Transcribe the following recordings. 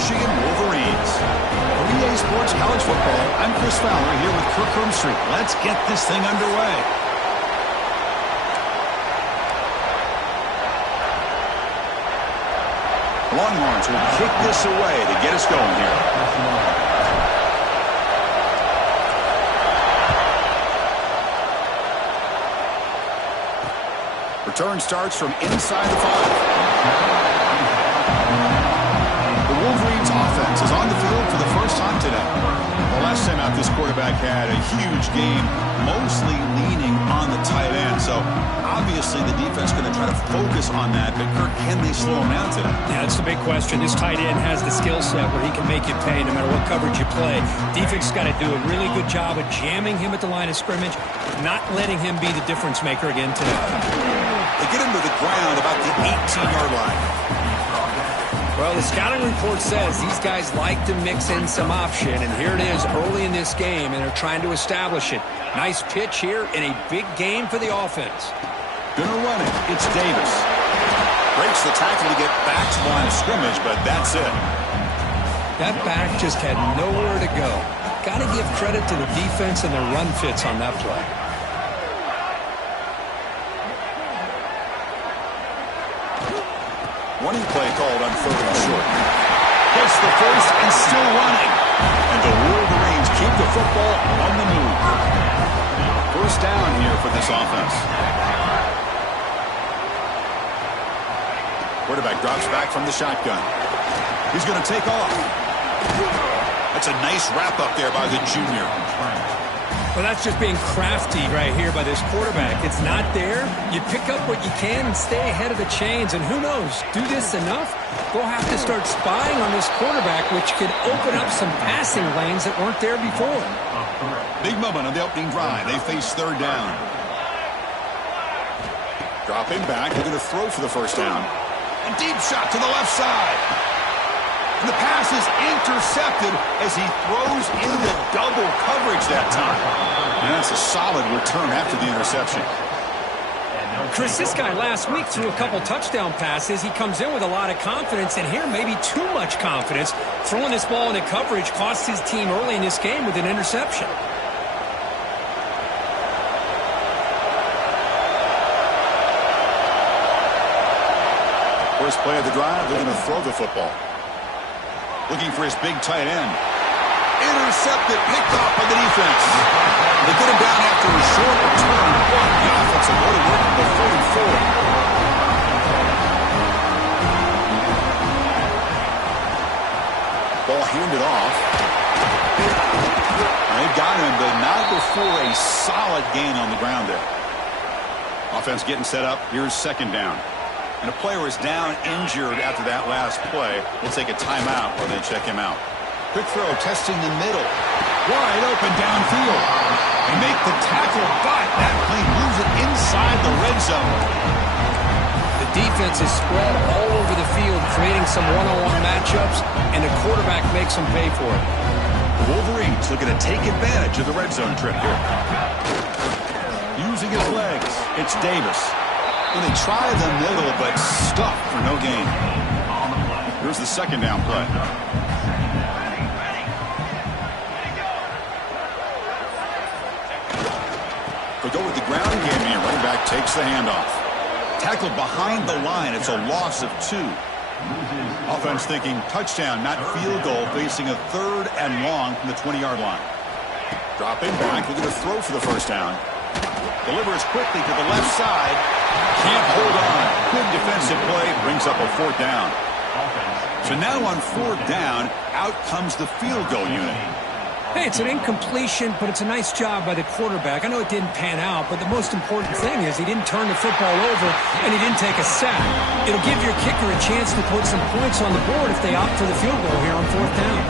Michigan Wolverines. For EA Sports College Football, I'm Chris Fowler here with Kirk Herbstreit. Let's get this thing underway. Longhorns will kick this away to get us going here. Return starts from inside the 5. The Wolverines offense is on the field for the first time today. The last time out, this quarterback had a huge game, mostly leaning on the tight end. So obviously the defense is going to try to focus on that. But Kirk, can they slow him down today? Yeah, that's the big question. This tight end has the skill set where he can make you pay no matter what coverage you play. Defense has got to do a really good job of jamming him at the line of scrimmage, not letting him be the difference maker again today. They get him to the ground about the 18-yard line. Well, the scouting report says these guys like to mix in some option, and here it is early in this game, and they're trying to establish it. Nice pitch here in a big game for the offense. Gonna run it. It's Davis. Breaks the tackle to get back to the line of scrimmage, but that's it. That back just had nowhere to go. Got to give credit to the defense and their run fits on that play. Running play called on 3rd and short. Gets the first and still running. And the Wolverines keep the football on the move. First down here for this offense. Quarterback drops back from the shotgun. He's going to take off. That's a nice wrap up there by the junior. Well, that's just being crafty right here by this quarterback. It's not there. You pick up what you can and stay ahead of the chains. And who knows, do this enough, we'll have to start spying on this quarterback, which could open up some passing lanes that weren't there before. Big moment on the opening drive. They face 3rd down. Dropping back. They're going to throw for the first down. A deep shot to the left side. And the pass is intercepted as he throws into double coverage that time. And that's a solid return after the interception. Chris, this guy last week threw a couple touchdown passes. He comes in with a lot of confidence, and here maybe too much confidence. Throwing this ball into coverage cost his team early in this game with an interception. First play of the drive, they're going to throw the football. Looking for his big tight end. Intercepted, picked off by the defense. They get him down after a short return, but the offense will go to work at the 34. Ball handed off. They got him, but not before a solid gain on the ground there. Offense getting set up. Here's 2nd down. And a player is down injured after that last play. We'll take a timeout while they check him out. Quick throw, testing the middle. Wide open downfield. They make the tackle, but that play moves it inside the red zone. The defense is spread all over the field, creating some one-on-one matchups, and the quarterback makes them pay for it. The Wolverines looking to take advantage of the red zone trip here. Using his legs, it's Davis. And they try the middle, but stuck for no gain. Here's the 2nd down play. They go with the ground game here. Running back takes the handoff. Tackled behind the line. It's a loss of 2. Offense thinking touchdown, not field goal, facing a 3rd and long from the 20-yard line. Dropping back. They're going to throw for the first down. Delivers quickly to the left side. Can't hold on. Good defensive play. Brings up a 4th down. So now on 4th down, out comes the field goal unit. Hey, it's an incompletion, but it's a nice job by the quarterback. I know it didn't pan out, but the most important thing is he didn't turn the football over and he didn't take a sack. It'll give your kicker a chance to put some points on the board if they opt for the field goal here on 4th down.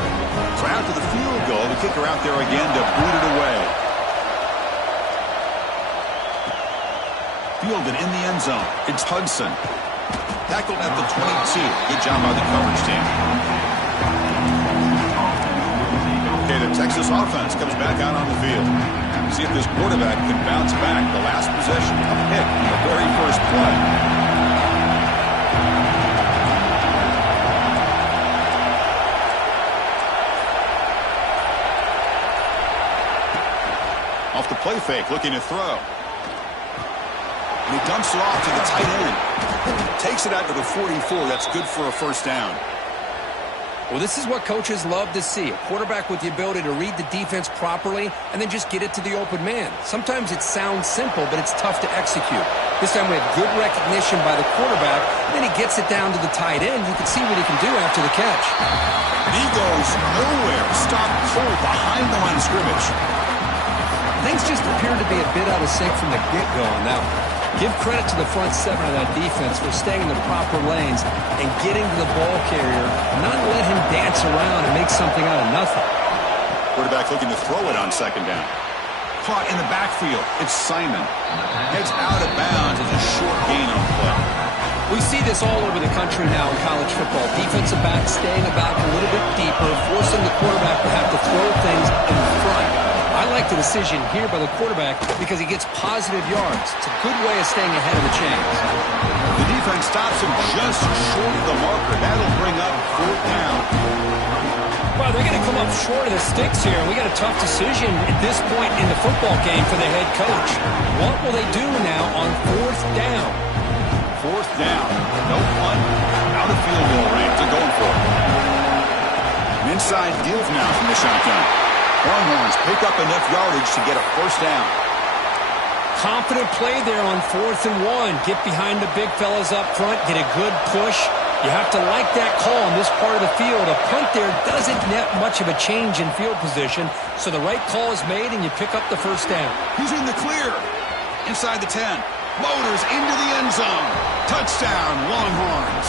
So after the field goal, the kicker out there again to boot it away. Fielded in the end zone. It's Hudson. Tackled at the 22. Good job by the coverage team. Okay, the Texas offense comes back out on the field. See if this quarterback can bounce back. The last possession, a pick on the very first play. the play fake, looking to throw. And he dumps it off to the tight end. Takes it out to the 44. That's good for a first down. Well, this is what coaches love to see. A quarterback with the ability to read the defense properly and then just get it to the open man. Sometimes it sounds simple, but it's tough to execute. This time we had good recognition by the quarterback, and then he gets it down to the tight end. You can see what he can do after the catch. He goes nowhere. Stopped cold behind the line of scrimmage. Things just appear to be a bit out of sync from the get-go on that one. Give credit to the front seven of that defense for staying in the proper lanes and getting to the ball carrier, not let him dance around and make something out of nothing. Quarterback looking to throw it on second down. Caught in the backfield. It's Simon. Heads out of bounds as a short gain on the play. We see this all over the country now in college football. Defensive backs staying back a little bit deeper, forcing the quarterback to have to throw things in front. I like the decision here by the quarterback because he gets positive yards. It's a good way of staying ahead of the chains. The defense stops him just short of the marker. That'll bring up fourth down. Well, they're going to come up short of the sticks here. We got a tough decision at this point in the football game for the head coach. What will they do now on fourth down? Fourth down. No punt. Out of field goal range. They're going for it. An inside give now from the shotgun. Longhorns pick up enough yardage to get a first down. Confident play there on 4th and 1. Get behind the big fellas up front. Get a good push. You have to like that call in this part of the field. A punt there doesn't net much of a change in field position, so the right call is made and you pick up the first down. He's in the clear. Inside the 10. Motors into the end zone. Touchdown, Longhorns.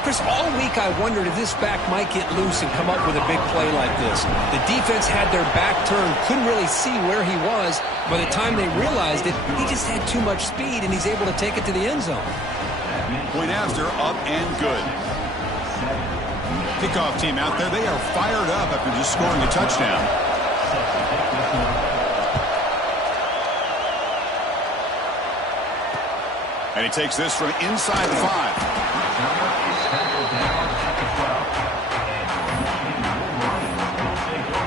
Chris, all week I wondered if this back might get loose and come up with a big play like this. The defense had their back turned, couldn't really see where he was. By the time they realized it, he just had too much speed, and he's able to take it to the end zone. Point after, up and good. Kickoff team out there. They are fired up after just scoring a touchdown. And he takes this from inside the 5.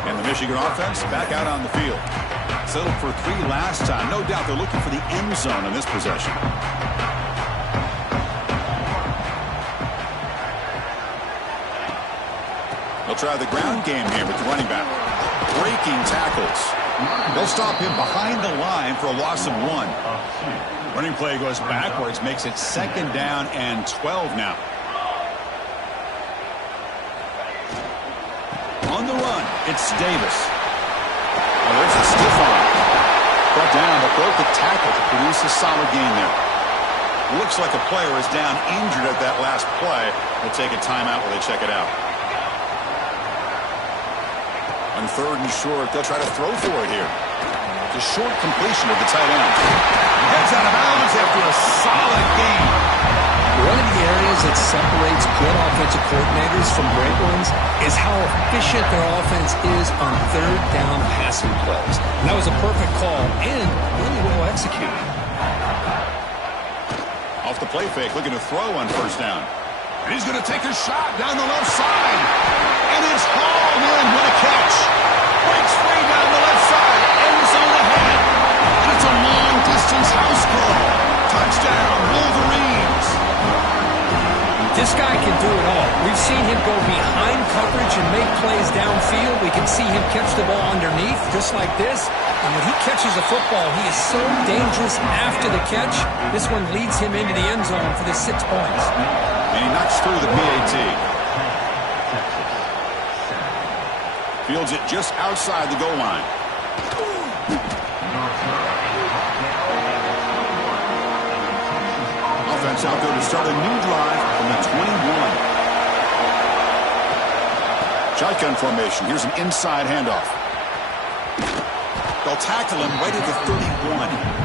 And the Michigan offense back out on the field. Settled for 3 last time. No doubt they're looking for the end zone in this possession. They'll try the ground game here with the running back. Breaking tackles. They'll stop him behind the line for a loss of 1. Running play goes backwards, makes it 2nd down and 12 now. On the run, it's Davis. Oh, there's a stiff arm. Brought down, but broke the tackle to produce a solid gain there. Looks like a player is down injured at that last play. They'll take a timeout while they check it out. On 3rd and short, they'll try to throw for it here. The short completion of the tight end. Heads out of bounds after a solid gain. One of the areas that separates good offensive coordinators from great ones is how efficient their offense is on 3rd down passing plays. And that was a perfect call and really well executed. Off the play fake, looking to throw on 1st down. And he's going to take a shot down the left side. And it's hauled in. What a catch. Breaks free down the left side. End zone ahead. And it's a long-distance house call. Touchdown, Wolverines. This guy can do it all. We've seen him go behind coverage and make plays downfield. We can see him catch the ball underneath, just like this. And when he catches a football, he is so dangerous after the catch. This one leads him into the end zone for the 6 points. And he knocks through the PAT. Fields it just outside the goal line. Offense out there to start a new drive from the 21. Shotgun formation. Here's an inside handoff. They'll tackle him right at the 31.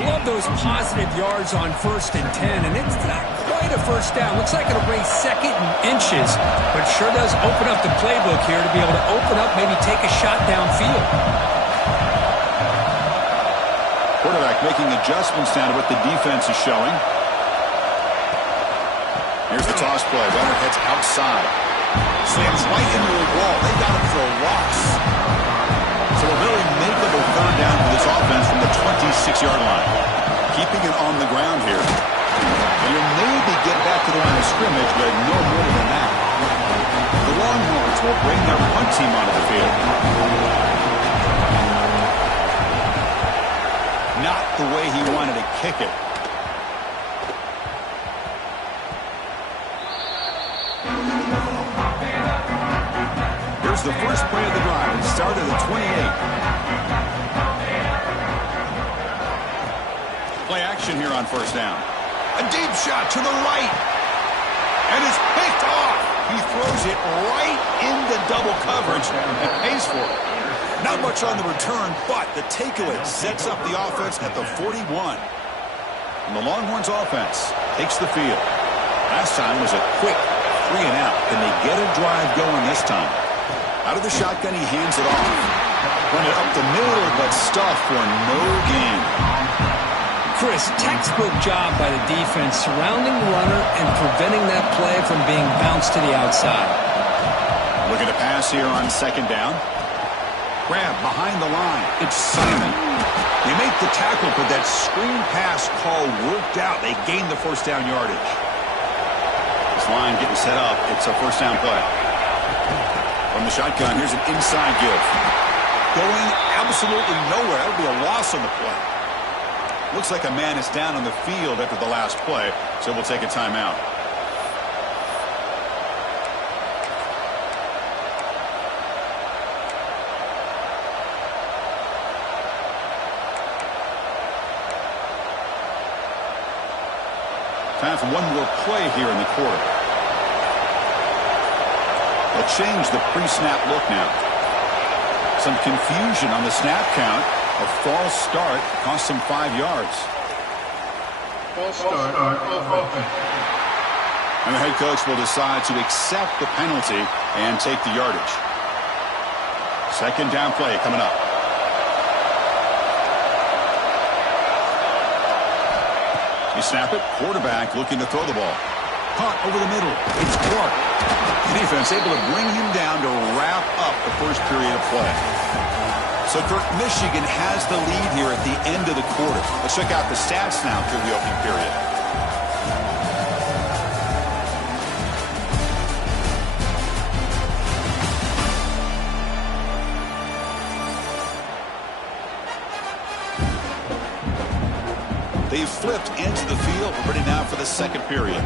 Love those positive yards on 1st and 10, and it's not quite a first down. Looks like it'll bring 2nd and inches, but sure does open up the playbook here to be able to open up, maybe take a shot downfield. Quarterback making adjustments down to what the defense is showing. Here's the toss play. Runner heads outside. Slams right into the wall. They got him for a loss. So a very makeable third down for this offense from the 26-yard line. Keeping it on the ground here. And you'll maybe get back to the line of scrimmage, but no more than that. The Longhorns will bring their punt team onto the field. Not the way he wanted to kick it. Here's the first play of the drive. It started at 28. Play action here on first down. A deep shot to the right. And it's picked off. He throws it right into double coverage and pays for it. Not much on the return, but the takeaway sets up the offense at the 41. And the Longhorns offense takes the field. Last time was a quick 3 and out. Can they get a drive going this time? Out of the shotgun, he hands it off. Run it up the middle, but stuffed for no gain. Chris, textbook job by the defense surrounding the runner and preventing that play from being bounced to the outside. Looking to pass here on second down. Grab behind the line. It's Simon. They make the tackle, but that screen pass call worked out. They gained the first down yardage. This line getting set up. It's a first down play. From the shotgun, here's an inside give. Going absolutely nowhere. That would be a loss on the play. Looks like a man is down on the field after the last play, so we'll take a timeout. Time for one more play here in the quarter. They'll change the pre-snap look now. Some confusion on the snap count. A false start cost him 5 yards. False start offense. And the head coach will decide to accept the penalty and take the yardage. Second down play coming up. You snap it, quarterback looking to throw the ball. Punt over the middle. It's Clark. The defense able to bring him down to wrap up the first period of play. So, Kirk, Michigan has the lead here at the end of the quarter. Let's check out the stats now through the opening period. They've flipped into the field. We're ready now for the second period.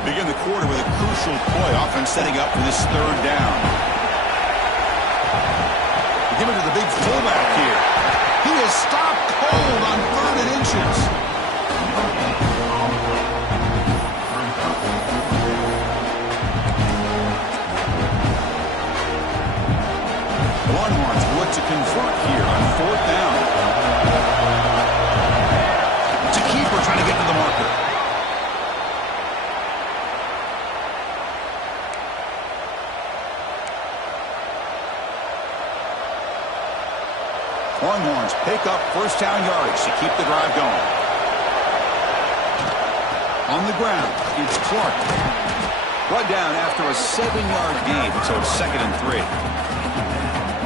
We begin the quarter with a crucial play, offense setting up for this third down. We give it to the big fullback here. He is stopped cold on 3rd and inches. Longhorns look to convert here on 4th down. It's a keeper trying to get to the marker. Longhorns pick up first down yardage to keep the drive going. On the ground, it's Clark. Brought down after a 7-yard gain, so it's 2nd and 3.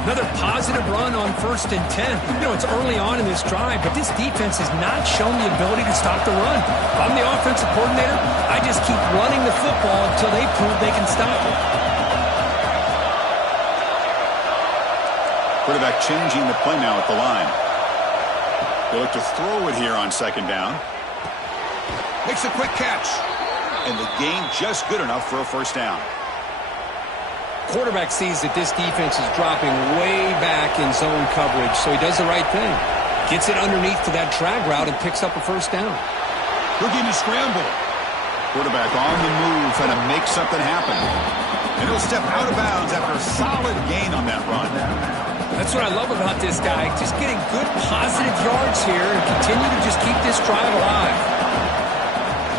Another positive run on 1st and 10. You know, it's early on in this drive, but this defense has not shown the ability to stop the run. If I'm the offensive coordinator, I just keep running the football until they prove they can stop it. Quarterback changing the play now at the line. They look to throw it here on 2nd down. Makes a quick catch. And the gain just good enough for a first down. Quarterback sees that this defense is dropping way back in zone coverage, so he does the right thing. Gets it underneath to that drag route and picks up a first down. Looking to scramble. Quarterback on the move, trying to make something happen. And he'll step out of bounds after a solid gain on that run. That's what I love about this guy. Just getting good positive yards here and continue to just keep this drive alive.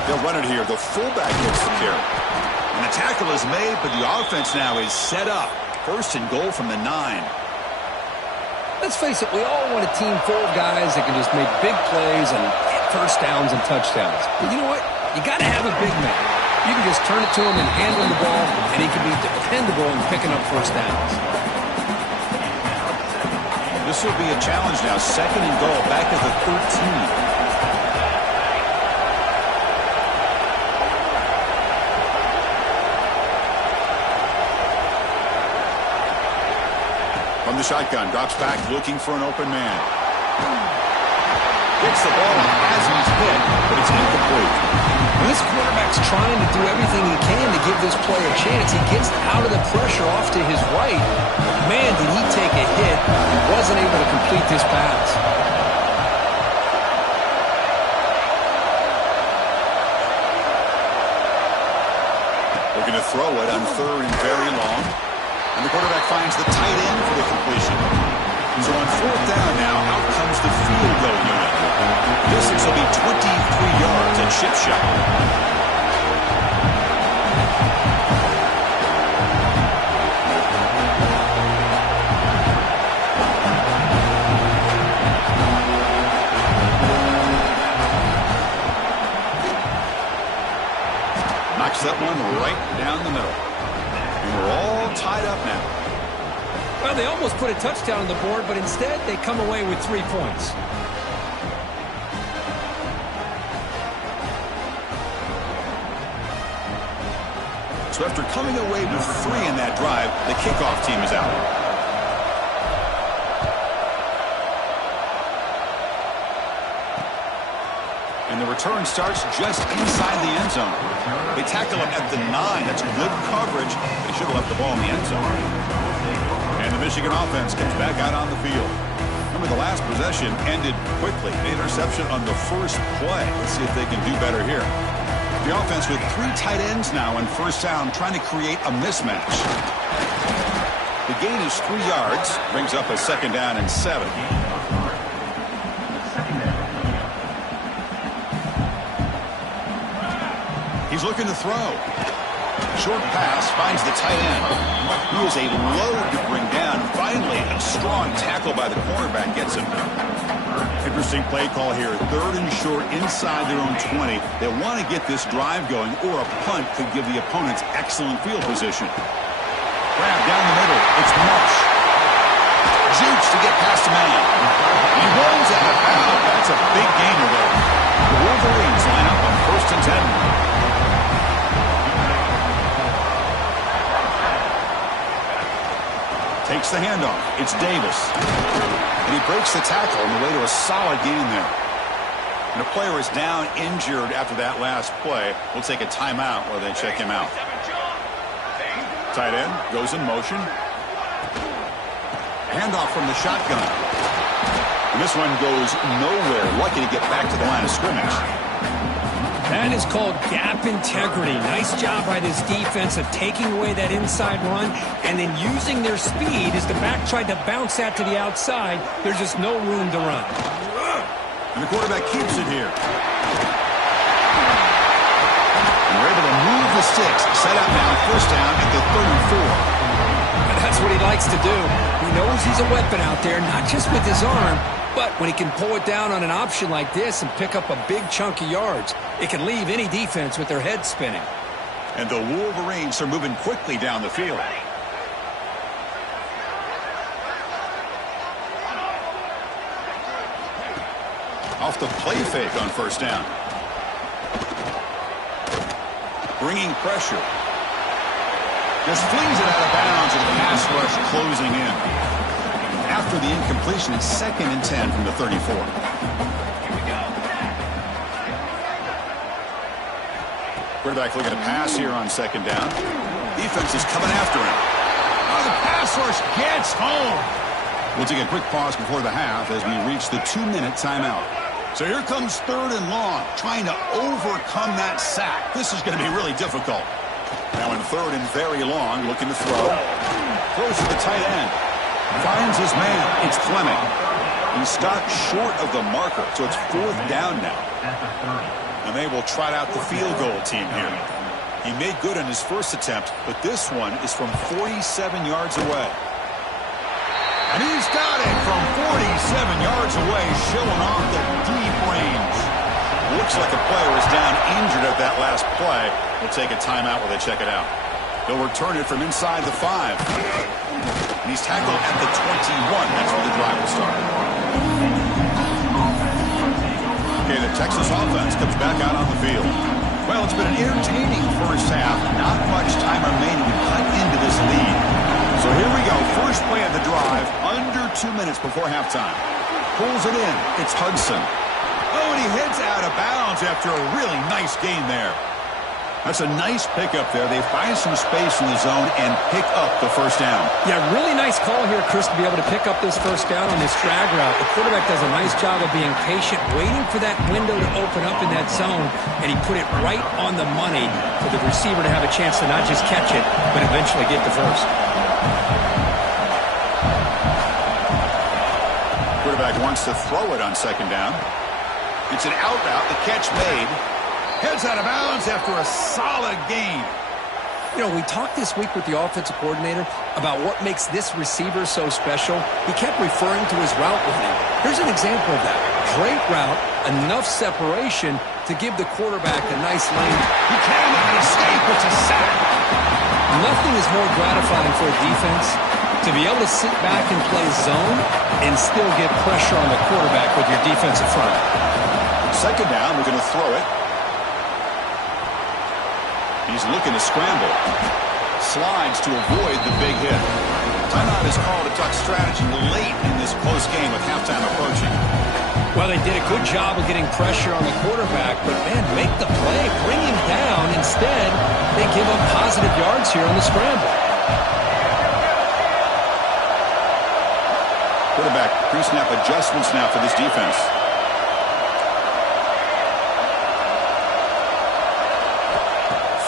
They'll run it here. The fullback gets the carry. And the tackle is made, but the offense now is set up. 1st and goal from the 9. Let's face it, we all want a team full of guys that can just make big plays and get first downs and touchdowns. But you know what? You got to have a big man. You can just turn it to him and hand him the ball, and he can be dependable in picking up first downs. This will be a challenge now. 2nd and goal, back at the 13. From the shotgun, drops back, looking for an open man. Gets the ball as he's hit, but it's incomplete. Well, this quarterback's trying to do everything he can to give this play a chance. He gets out of the pressure off to his right. Man, did he take a hit. He wasn't able to complete this pass. Looking to throw it on 3rd and very long. And the quarterback finds the tight end for the completion. So on 4th down now, out comes the field goal unit. Distance will be 23 yards at chip shot. Knocks that one right down the middle. And we're all tied up now. Well, they almost put a touchdown on the board, but instead they come away with 3 points. So after coming away with 3 in that drive, the kickoff team is out. And the return starts just inside the end zone. They tackle him at the 9. That's good coverage. They should have left the ball in the end zone. And the Michigan offense comes back out on the field. Remember, the last possession ended quickly. An interception on the first play. Let's see if they can do better here. The offense with 3 tight ends now on 1st down, trying to create a mismatch. The gain is 3 yards. Brings up a 2nd down and 7. He's looking to throw. Short pass finds the tight end. He is a load to bring down. Finally, a strong tackle by the cornerback gets him. Interesting play call here. 3rd and short inside their own 20. They want to get this drive going, or a punt could give the opponents excellent field position. Grab down the middle. It's Marsh. Jukes to get past a man. He rolls out of bounds. That's a big gainer there. The Wolverines line up on 1st and 10. Takes the handoff. It's Davis. And he breaks the tackle on the way to a solid gain there. And the player is down injured after that last play. We'll take a timeout while they check him out. Tight end goes in motion. Handoff from the shotgun. And this one goes nowhere. Lucky to get back to the line of scrimmage. That is called gap integrity. Nice job by this defense of taking away that inside run and then using their speed as the back tried to bounce that to the outside. There's just no room to run. And the quarterback keeps it here. And they're able to move the sticks. Set up now, 1st down at the 34. And that's what he likes to do. He knows he's a weapon out there, not just with his arm, but when he can pull it down on an option like this and pick up a big chunk of yards, it can leave any defense with their head spinning. And the Wolverines are moving quickly down the field. Off the play fake on 1st down. Bringing pressure. Just flings it out of bounds and the pass rush closing in. After the incompletion, it's 2nd and 10 from the 34. Quarterback looking to pass here on 2nd down. Defense is coming after him. Oh, the pass rush gets home. We'll take a quick pause before the half as we reach the 2-minute timeout. So here comes 3rd and long, trying to overcome that sack. This is going to be really difficult. Now in 3rd and very long, looking to throw. Throws to the tight end. Finds his man. It's Fleming. He stopped short of the marker, so it's 4th down now. And they will trot out the field goal team here. He made good on his first attempt, but this one is from 47 yards away. And he's got it from 47 yards away, showing off the deep range. Looks like a player is down injured at that last play. We'll take a timeout while they check it out. They'll return it from inside the 5. And he's tackled at the 21. That's where the drive will start. Okay, the Texas offense comes back out on the field. Well, it's been an entertaining first half. Not much time remaining to cut into this lead. So here we go. First play of the drive. Under 2 minutes before halftime. Pulls it in. It's Hudson. Oh, and he heads out of bounds after a really nice gain there. That's a nice pickup there. They find some space in the zone and pick up the first down. Yeah, really nice call here, Chris, to be able to pick up this first down on this drag route. The quarterback does a nice job of being patient, waiting for that window to open up in that zone, and he put it right on the money for the receiver to have a chance to not just catch it, but eventually get the first. Quarterback wants to throw it on second down. It's an out route. The catch made. Heads out of bounds after a solid gain. You know, we talked this week with the offensive coordinator about what makes this receiver so special. He kept referring to his route running. Here's an example of that. Great route, enough separation to give the quarterback a nice lane. He cannot escape. It's a sack. Nothing is more gratifying for a defense to be able to sit back and play zone and still get pressure on the quarterback with your defensive front. Second down, we're going to throw it. He's looking to scramble. Slides to avoid the big hit. Timeout is called to talk strategy late in this close game with halftime approaching. Well, they did a good job of getting pressure on the quarterback, but, man, make the play. Bring him down. Instead, they give up positive yards here on the scramble. Quarterback pre-snap adjustments now for this defense.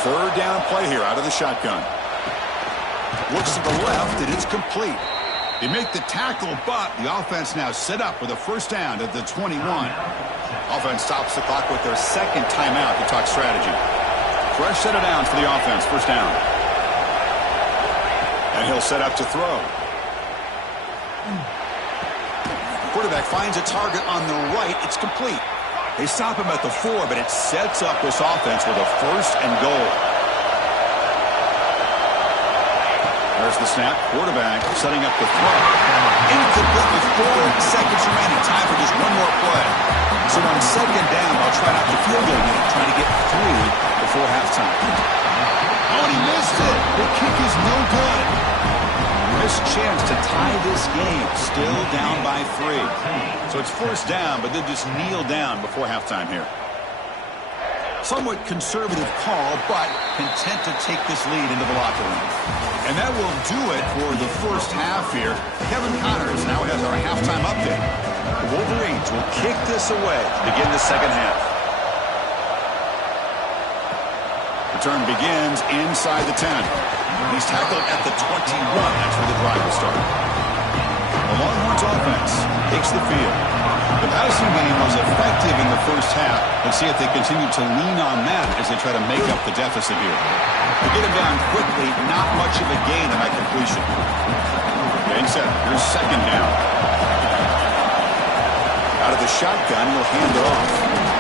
Third down play here out of the shotgun. Looks to the left, and it's complete. They make the tackle, but the offense now set up with a first down at the 21. Offense stops the clock with their second timeout to talk strategy. Fresh set of downs for the offense, first down. And he'll set up to throw. Quarterback finds a target on the right. It's complete. They stop him at the 4, but it sets up this offense with a first and goal. There's the snap. Quarterback setting up the throw. Incomplete with 4 seconds remaining. Time for just one more play. So on second down, they'll try out the field goal unit, trying to get 3 before halftime. Oh, and he missed it. The kick is no good. Missed chance to tie this game. Still down by 3. So it's first down, but they just kneel down before halftime here. Somewhat conservative call, but content to take this lead into the locker room. And that will do it for the first half here. Kevin Connors now has our halftime update. The Wolverines will kick this away to begin the second half. Return begins inside the 10. He's tackled at the 21. That's where the drive will start. The Longhorns offense takes the field. The passing game was effective in the first half. Let's see if they continue to lean on that as they try to make up the deficit here. To get him down quickly, not much of a gain on that completion. Getting set. Here's second down. Out of the shotgun, he'll hand it off.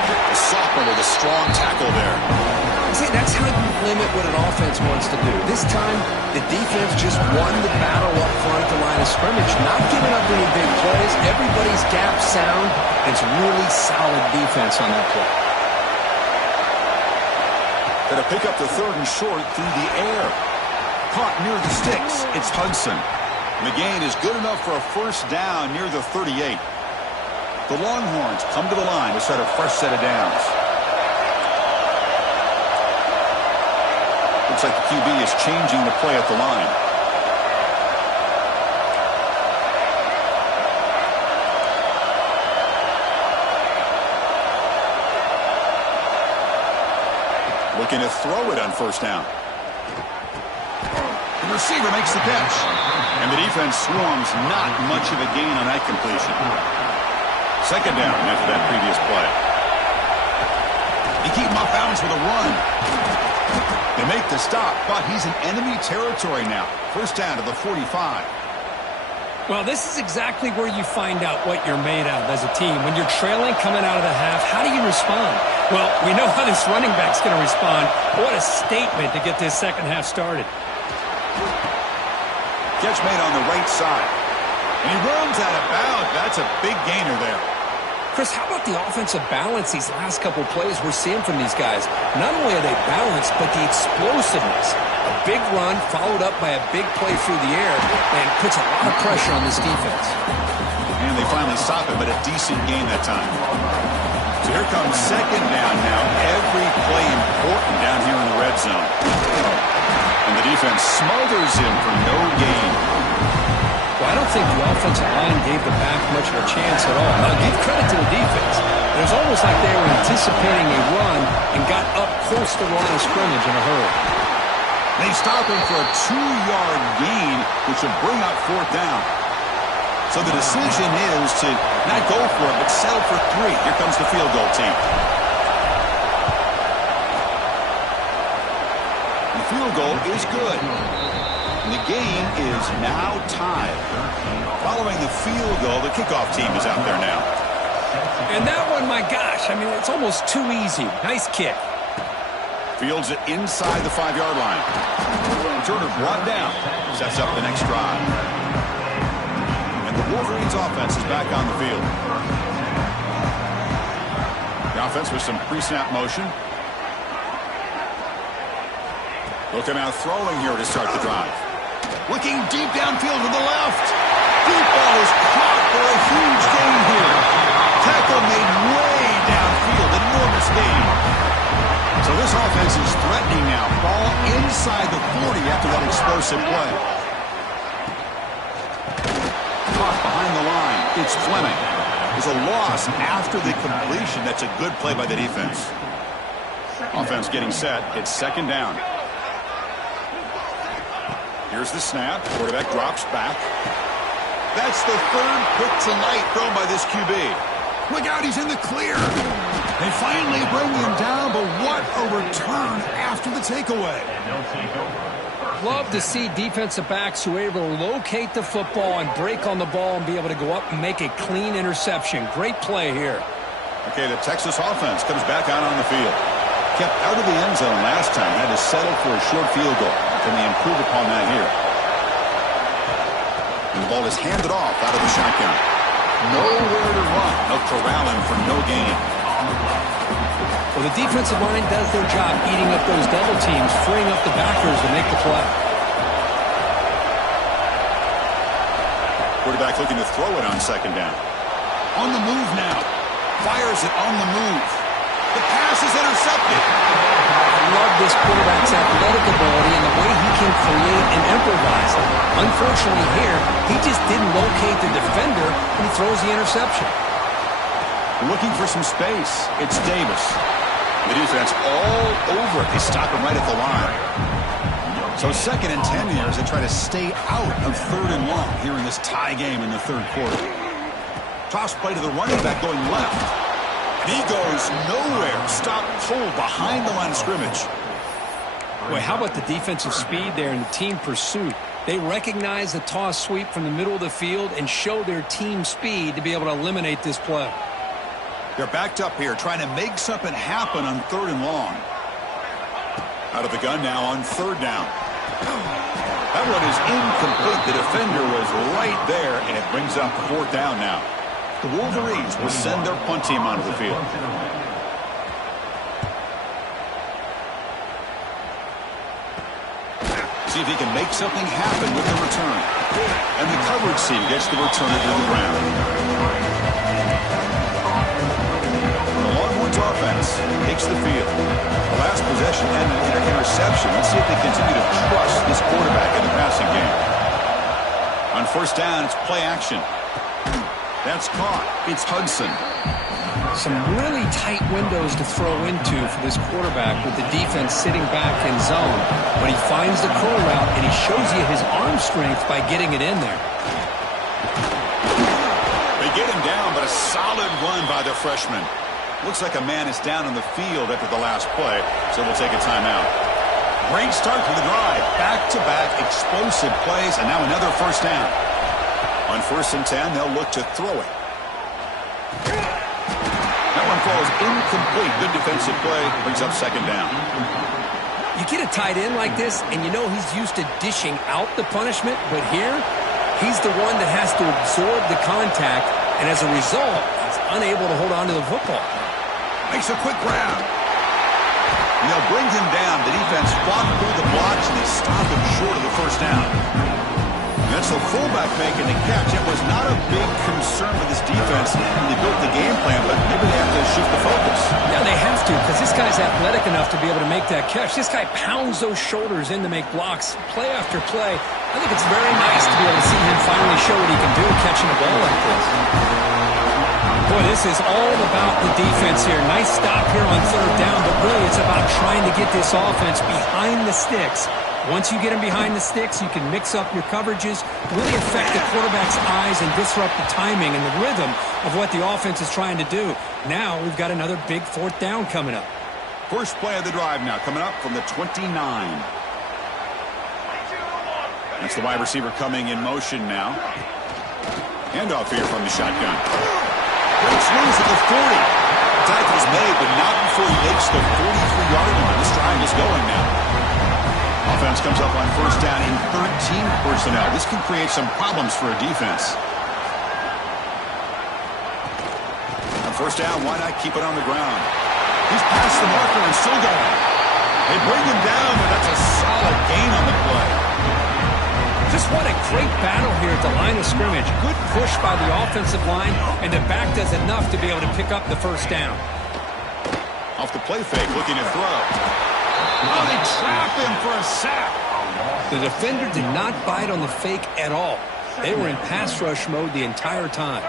The sophomore with a strong tackle there. See, that's how you limit what an offense wants to do. This time, the defense just won the battle up front at the line of scrimmage, not giving up any big plays. Everybody's gap sound. It's really solid defense on that play. Going to pick up the third and short through the air. Caught near the sticks. It's Hudson. And the gain is good enough for a first down near the 38. The Longhorns come to the line to start a fresh set of downs. Looks like the QB is changing the play at the line. Looking to throw it on first down. The receiver makes the catch. And the defense swarms, not much of a gain on that completion. Second down after that previous play. They keep him off balance with a run. They make the stop, but he's in enemy territory now. First down to the 45. Well, this is exactly where you find out what you're made of as a team. When you're trailing coming out of the half, how do you respond? Well, we know how this running back's going to respond. What a statement to get this second half started. Catch made on the right side. And he runs out of bounds. That's a big gainer there. Chris, how about the offensive balance these last couple plays we're seeing from these guys? Not only are they balanced, but the explosiveness. A big run followed up by a big play through the air and puts a lot of pressure on this defense. And they finally stop it, but a decent gain that time. So here comes second down now. Every play important down here in the red zone. And the defense smothers him for no gain. Well, I don't think the offensive line gave the back much of a chance at all. Now, give credit to the defense. It was almost like they were anticipating a run and got up close to the line of scrimmage in a hurry. They stop him for a 2-yard gain, which will bring up fourth down. So the decision is to not go for it, but settle for 3. Here comes the field goal team. The field goal is good. And the game is now tied. Following the field goal, the kickoff team is out there now. And that one, my gosh, I mean, it's almost too easy. Nice kick. Fields it inside the 5-yard line. Turner brought down. Sets up the next drive. And the Wolverines offense is back on the field. The offense with some pre-snap motion. Looking out throwing here to start the drive. Looking deep downfield to the left. Deep ball is caught for a huge gain here. Tackle made way downfield. Enormous gain. So this offense is threatening now. Ball inside the 40 after that explosive play. Caught behind the line. It's Fleming. There's a loss after the completion. That's a good play by the defense. Offense getting set. It's second down. Here's the snap. Quarterback drops back. That's the third pick tonight thrown by this QB. Look out, he's in the clear. They finally bring him down, but what a return after the takeaway. Love to see defensive backs who are able to locate the football and break on the ball and be able to go up and make a clean interception. Great play here. Okay, the Texas offense comes back out on the field. Kept out of the end zone last time. Had to settle for a short field goal. Can they improve upon that here? And the ball is handed off out of the shotgun. Nowhere to run. They'll corral him for no gain. Well, the defensive line does their job eating up those double teams, freeing up the backers to make the play. Quarterback looking to throw it on second down. On the move now. Fires it on the move. The pass is intercepted. I love this quarterback's athletic ability and the way he can create and improvise. Unfortunately here, he just didn't locate the defender and he throws the interception. Looking for some space. It's Davis. The defense all over it. They stop him right at the line. So second and 10 here as they try to stay out of third and long here in this tie game in the third quarter. Toss play to the running back going left. He goes nowhere. Stop pull behind the line of scrimmage. Boy, how about the defensive speed there and the team pursuit? They recognize the toss sweep from the middle of the field and show their team speed to be able to eliminate this play. They're backed up here trying to make something happen on third and long. Out of the gun now on third down. That one is incomplete. The defender was right there, and it brings up fourth down now. The Wolverines will send their punt team onto the field. See if he can make something happen with the return. And the coverage team gets the returner to the ground. The Longhorns offense takes the field. The last possession ended in an interception. Let's see if they continue to trust this quarterback in the passing game. On first down, it's play action. That's caught. It's Hudson. Some really tight windows to throw into for this quarterback with the defense sitting back in zone. But he finds the curl route, and he shows you his arm strength by getting it in there. They get him down, but a solid run by the freshman. Looks like a man is down on the field after the last play, so we'll take a timeout. Great start to the drive. Back-to-back explosive plays, and now another first down. On first and 10, they'll look to throw it. That one ball is incomplete. Good defensive play. Brings up second down. You get a tight end like this, and you know he's used to dishing out the punishment, but here, he's the one that has to absorb the contact, and as a result, he's unable to hold on to the football. Makes a quick grab. And they'll bring him down. The defense fought through the blocks, and they stop him short of the first down. That's the fullback making the catch. It was not a big concern for this defense when they built the game plan, but maybe they have to shift the focus. Yeah, they have to, because this guy's athletic enough to be able to make that catch. This guy pounds those shoulders in to make blocks, play after play. I think it's very nice to be able to see him finally show what he can do catching a ball like this. Boy, this is all about the defense here. Nice stop here on third down, but really it's about trying to get this offense behind the sticks. Once you get him behind the sticks, you can mix up your coverages, really affect the quarterback's eyes and disrupt the timing and the rhythm of what the offense is trying to do. Now we've got another big fourth down coming up. First play of the drive now, coming up from the 29. That's the wide receiver coming in motion now. Handoff here from the shotgun. Breaks loose at the 40. The tackle is made, but not before he makes the 43-yard line. This drive is going now. Offense comes up on first down in 13 personnel. This can create some problems for a defense. On first down, why not keep it on the ground? He's past the marker and still going. They bring him down, but that's a solid gain on the play. Just what a great battle here at the line of scrimmage. Good push by the offensive line, and the back does enough to be able to pick up the first down. Off the play fake, looking to throw. Oh, they trap him for a sack. The defender did not bite on the fake at all. They were in pass rush mode the entire time.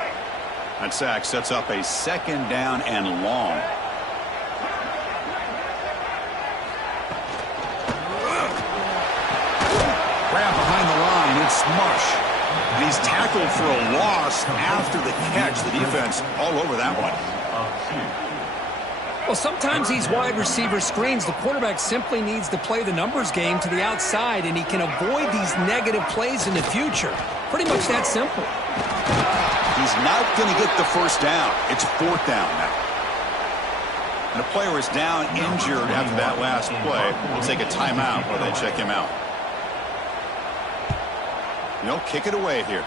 That sack sets up a second down and long. Grab behind the line, it's Smush. And he's tackled for a loss after the catch. The defense all over that one. Well, sometimes these wide receiver screens, the quarterback simply needs to play the numbers game to the outside, and he can avoid these negative plays in the future. Pretty much that simple. He's not going to get the first down. It's fourth down now. And a player is down injured after that last play. We'll take a timeout while they check him out. They'll kick it away here.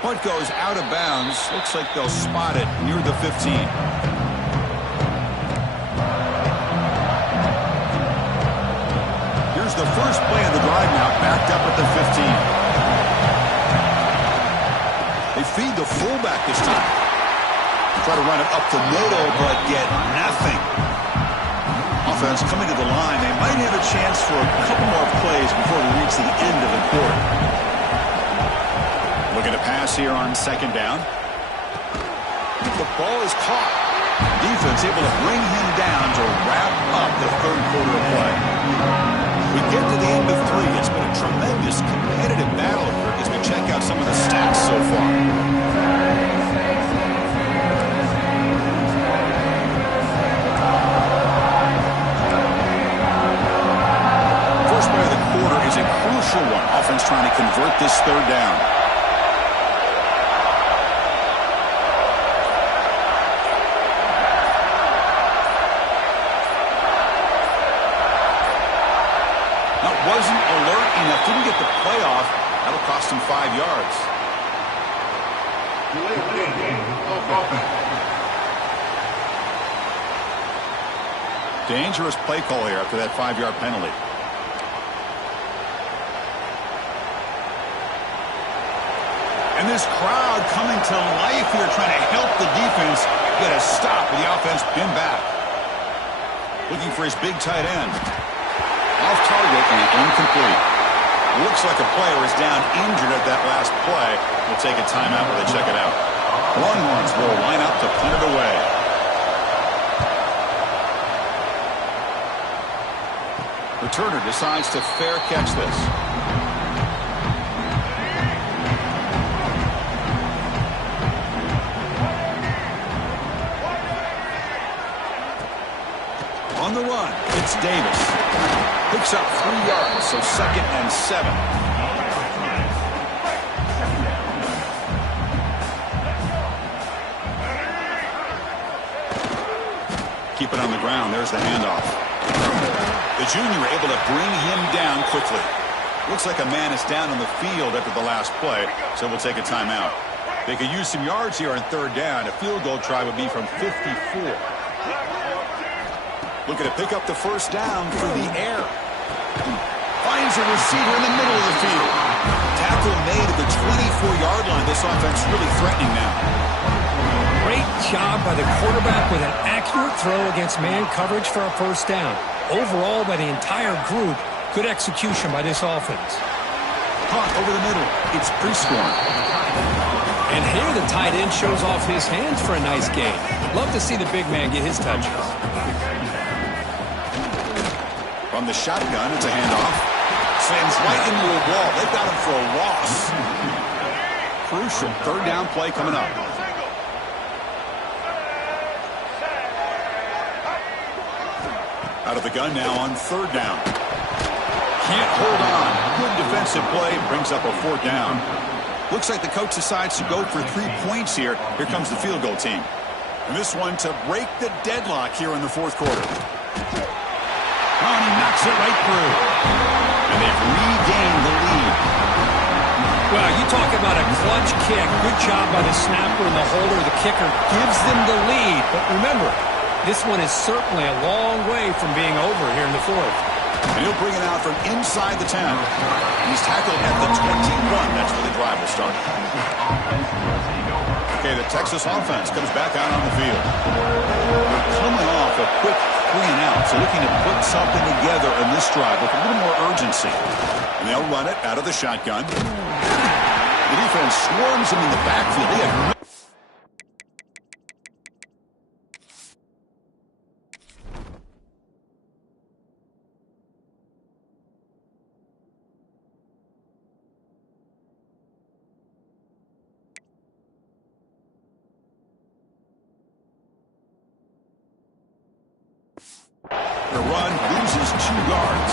Punt goes out of bounds. Looks like they'll spot it near the 15. The first play of the drive now, backed up at the 15. They feed the fullback this time. Try to run it up the middle, but get nothing. Offense coming to the line. They might have a chance for a couple more plays before we reach the end of the quarter. Looking to pass here on second down. The ball is caught. Defense able to bring him down to wrap up the third quarter of play. We get to the end of three. It's been a tremendous competitive battle here as we check out some of the stats so far. First play of the quarter is a crucial one. Offense trying to convert this third down. Wasn't alert enough, didn't get the play off. That'll cost him 5 yards. Dangerous play call here after that 5-yard penalty. And this crowd coming to life here, trying to help the defense get a stop with the offense pinned back. Looking for his big tight end. Off target and incomplete. Looks like a player is down injured at that last play. We'll take a timeout while they check it out. Longhorns will line up to punt it away. Returner decides to fair catch this. On the run, it's Davis. Picks up 3 yards, so 2nd and 7. keep it on the ground. There's the handoff. The junior able to bring him down quickly. Looks like a man is down on the field after the last play, so we'll take a timeout. They could use some yards here on third down. A field goal try would be from 54. Looking to pick up the first down through the air. Finds a receiver in the middle of the field. Tackle made at the 24-yard line. This offense really threatening now. Great job by the quarterback with an accurate throw against man coverage for a first down. Overall, by the entire group, good execution by this offense. Caught over the middle. It's Prescorn. And here the tight end shows off his hands for a nice gain. Love to see the big man get his touches. From the shotgun, it's a handoff. Sends right into a wall. They've got him for a loss. Crucial third down play coming up. Out of the gun now on third down. Can't hold on. Good defensive play. Brings up a fourth down. Looks like the coach decides to go for 3 points here. Here comes the field goal team. And this one to break the deadlock here in the fourth quarter. Oh, and he knocks it right through. And they've regained the lead. Well, you talk about a clutch kick. Good job by the snapper and the holder. The kicker gives them the lead. But remember, this one is certainly a long way from being over here in the fourth. And he'll bring it out from inside the 10. He's tackled at the 21. That's where the drive will start. Okay, the Texas offense comes back out on the field. They're coming off a quick 3 and out, so looking to put something together in this drive with a little more urgency. And they'll run it out of the shotgun. The defense swarms him in the backfield. They have the run loses 2 yards.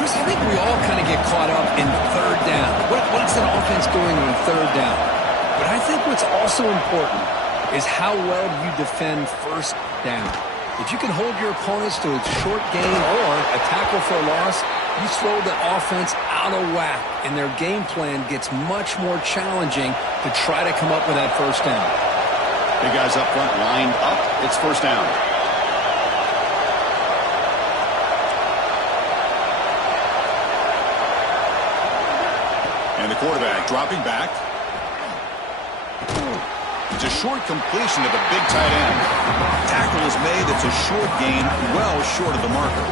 Chris, I think we all kind of get caught up in third down. What's an offense doing on third down? But I think what's also important is how well you defend first down. If you can hold your opponents to a short gain or a tackle for a loss, you throw the offense out of whack, and their game plan gets much more challenging to try to come up with that first down. Big guys up front lined up. It's first down. And the quarterback dropping back. It's a short completion to the big tight end. Tackle is made. It's a short gain, well short of the marker.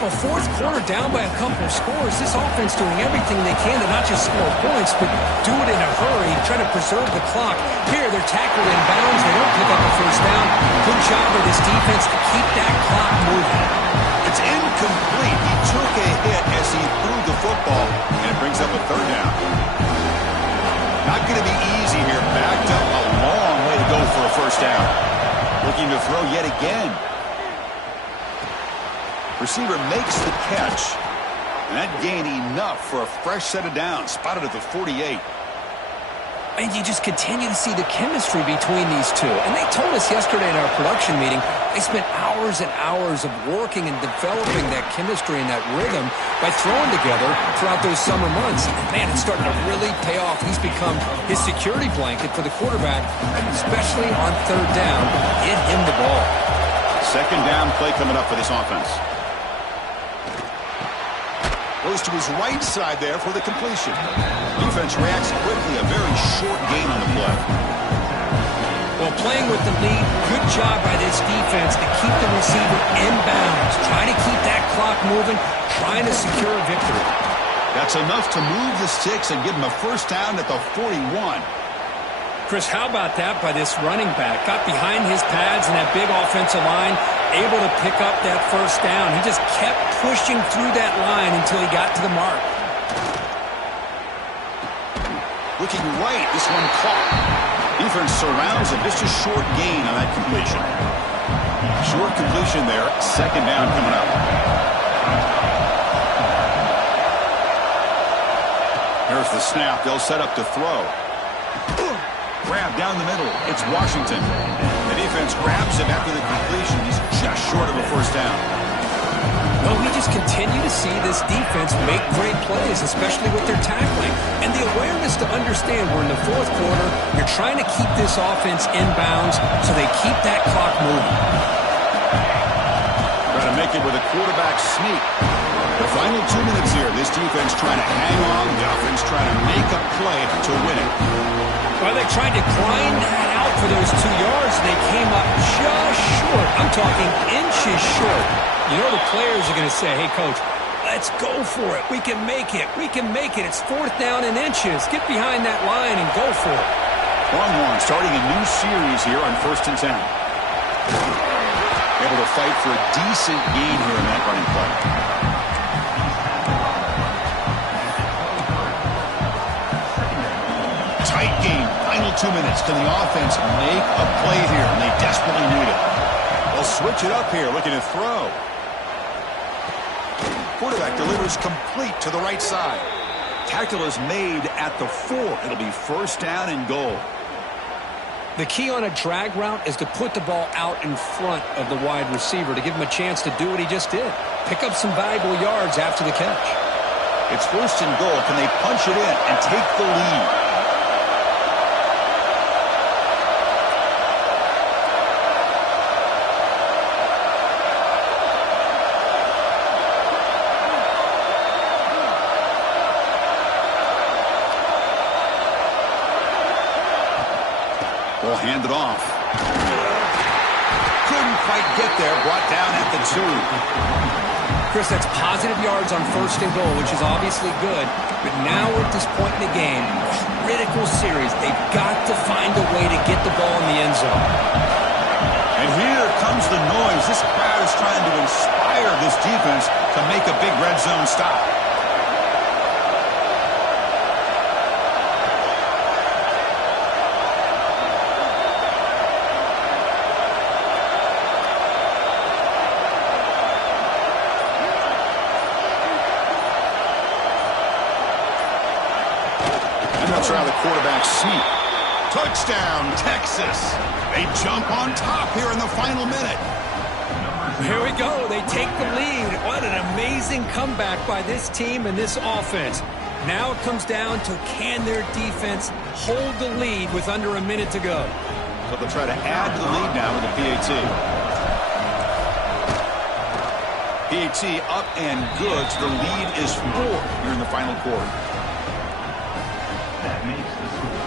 Well, fourth quarter down by a couple of scores. This offense doing everything they can to not just score points, but do it in a hurry, try to preserve the clock. Here, they're tackled in bounds. They don't pick up a first down. Good job by this defense to keep that clock moving. It's incomplete. He took a hit as he threw the football, and it brings up a third down. Not going to be easy here. Backed up a long way to go for a first down. Looking to throw yet again. Receiver makes the catch. And that gained enough for a fresh set of downs. Spotted at the 48. And you just continue to see the chemistry between these two. And they told us yesterday in our production meeting, they spent hours and hours of working and developing that chemistry and that rhythm by throwing together throughout those summer months. And man, it's starting to really pay off. He's become his security blanket for the quarterback, especially on third down. Get him the ball. Second down play coming up for this offense. Goes to his right side there for the completion. Defense reacts quickly. A very short gain on the play. Well, playing with the lead, good job by this defense to keep the receiver in bounds. Try to keep that clock moving, trying to secure a victory. That's enough to move the sticks and give him a first down at the 41. Chris, how about that by this running back? Got behind his pads and that big offensive line, able to pick up that first down. He just kept pushing through that line until he got to the mark. Looking right, this one caught. Defense surrounds him. Just a short gain on that completion. Short completion there. Second down coming up. Here's the snap. They'll set up to throw. Grab down the middle. It's Washington. The defense defense grabs him after the completion. He's just short of a first down. Well, we just continue to see this defense make great plays, especially with their tackling. And the awareness to understand we're in the fourth quarter, you're trying to keep this offense in bounds so they keep that clock moving. Trying to make it with a quarterback sneak. The final 2 minutes here. This defense trying to hang on. The offense trying to make a play to win it. Well, they tried to grind that out for those 2 yards, and they came up just short. I'm talking inches short. You know the players are going to say, hey, Coach, let's go for it. We can make it. We can make it. It's fourth down in inches. Get behind that line and go for it. Longhorns starting a new series here on 1st and 10. Able to fight for a decent gain here in that running play. Tight game. Final 2 minutes. Can the offense make a play here? And they desperately need it. They'll switch it up here, looking to throw. Quarterback delivers complete to the right side. Tackle is made at the 4. It'll be first down and goal. The key on a drag route is to put the ball out in front of the wide receiver to give him a chance to do what he just did. Pick up some valuable yards after the catch. It's first and goal. Can they punch it in and take the lead? They'll hand it off. Couldn't quite get there. Brought down at the 2. Chris, that's positive yards on first and goal, which is obviously good. But now we're at this point in the game, critical series. They've got to find a way to get the ball in the end zone. And here comes the noise. This crowd is trying to inspire this defense to make a big red zone stop. Try the quarterback sneak. Touchdown, Texas. They jump on top here in the final minute. Here we go. They take the lead. What an amazing comeback by this team and this offense. Now it comes down to can their defense hold the lead with under a minute to go. So they'll try to add to the lead now with the PAT. PAT up and good. So the lead is 4 here in the final quarter.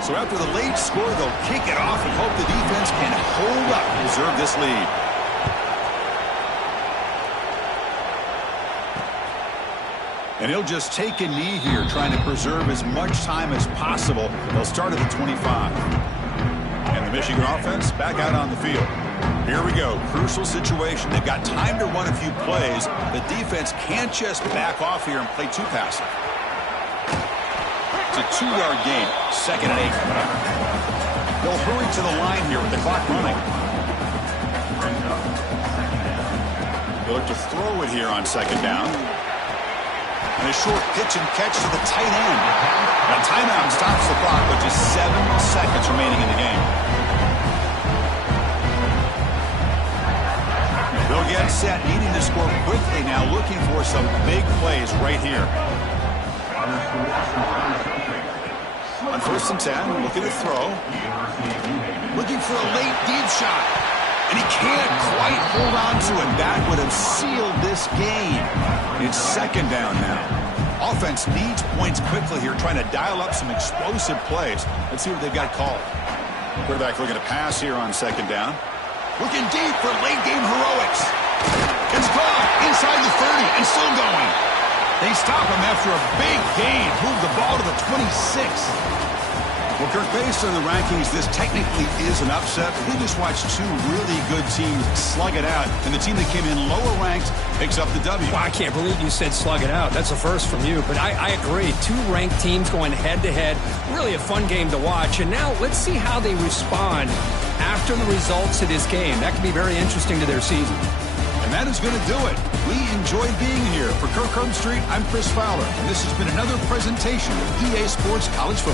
So after the late score, they'll kick it off and hope the defense can hold up and preserve this lead. And he'll just take a knee here, trying to preserve as much time as possible. They'll start at the 25. And the Michigan offense back out on the field. Here we go. Crucial situation. They've got time to run a few plays. The defense can't just back off here and play too passive. It's a 2-yard gain. 2nd and 8. They'll hurry to the line here with the clock running. They'll look to throw it here on 2nd down. And a short pitch and catch to the tight end. A timeout stops the clock with just 7 seconds remaining in the game. They'll get set, needing to score quickly now, looking for some big plays right here. On 1st and 10, looking to throw. Looking for a late deep shot. And he can't quite hold on to it. That would have sealed this game. It's 2nd down now. Offense needs points quickly here, trying to dial up some explosive plays. Let's see what they've got called. Quarterback looking to pass here on 2nd down. Looking deep for late game heroics. It's caught inside the 30 and still going. They stop him after a big gain. Move the ball to the 26. Well, Kirk, based on the rankings, this technically is an upset. We just watched 2 really good teams slug it out, and the team that came in lower ranked picks up the W. Well, I can't believe you said slug it out. That's a first from you, but I agree. 2 ranked teams going head-to-head. Really a fun game to watch, and now let's see how they respond after the results of this game. That could be very interesting to their season. And that is going to do it. We enjoyed being here. For Kirk Herbstreit, I'm Chris Fowler, and this has been another presentation of EA Sports College Football.